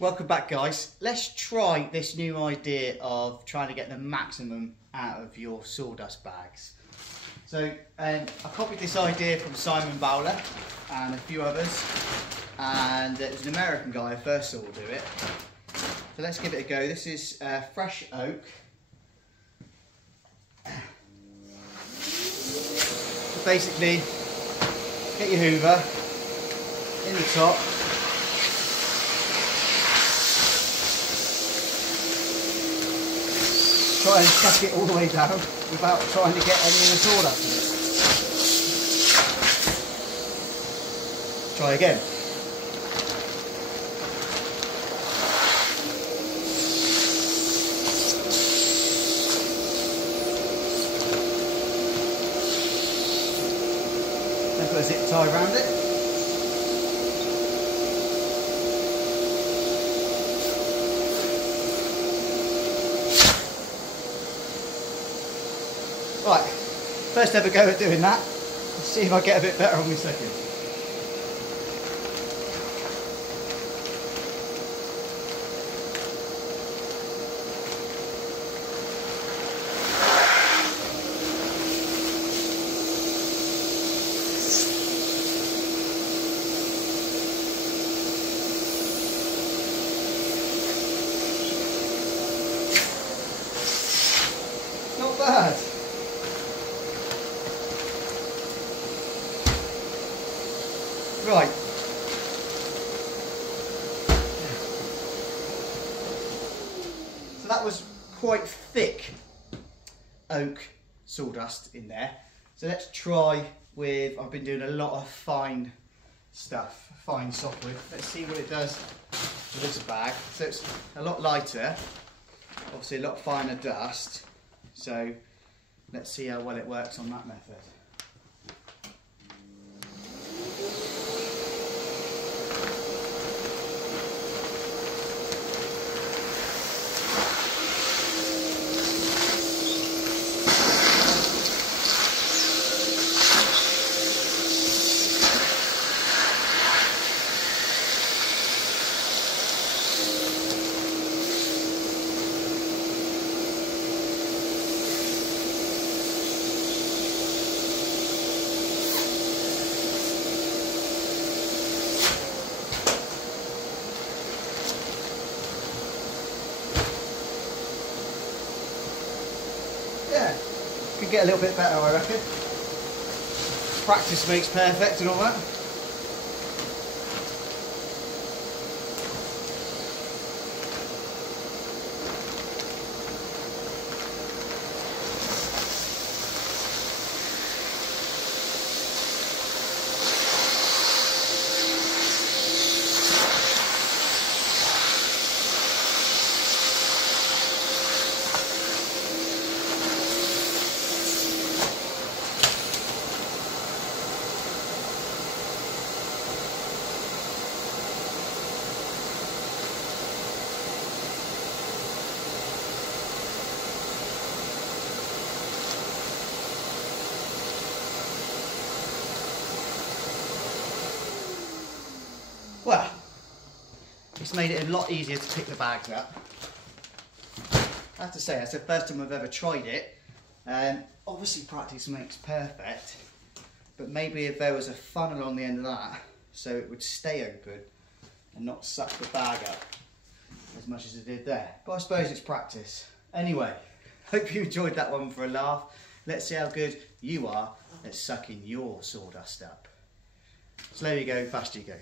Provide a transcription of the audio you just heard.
Welcome back, guys. Let's try this new idea of trying to get the maximum out of your sawdust bags. So I copied this idea from Simon Bowler and a few others, and it was an American guy I first saw do it. So let's give it a go. This is fresh oak. So basically, get your Hoover in the top. Try and suck it all the way down without trying to get any of the sawdust in it. Try again. Then put a zip tie around it. Right, first ever go at doing that. Let's see if I get a bit better on my second. Not bad. Right. So that was quite thick oak sawdust in there. So let's try with, I've been doing a lot of fine stuff, fine softwood. Let's see what it does with this bag. So it's a lot lighter, obviously a lot finer dust. So let's see how well it works on that method. Yeah, could get a little bit better, I reckon. Practice makes perfect and all that. Well, it's made it a lot easier to pick the bags up. I have to say, that's the first time I've ever tried it. Obviously practice makes perfect, but maybe if there was a funnel on the end of that, so it would stay open and not suck the bag up as much as it did there. But I suppose it's practice. Anyway, hope you enjoyed that one for a laugh. Let's see how good you are at sucking your sawdust up. Slow you go, fast you go.